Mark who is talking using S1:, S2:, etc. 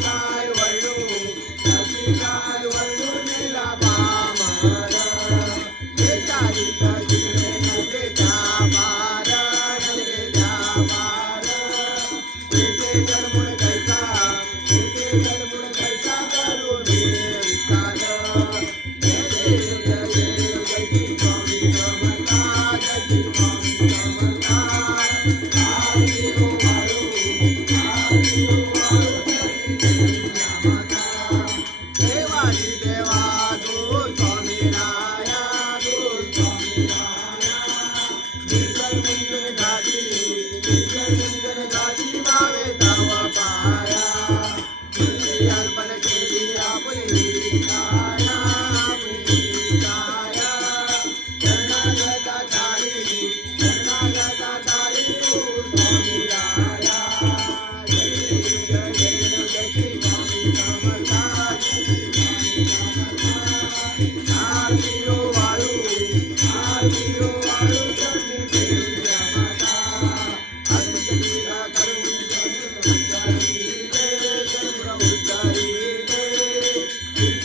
S1: Bye. আছে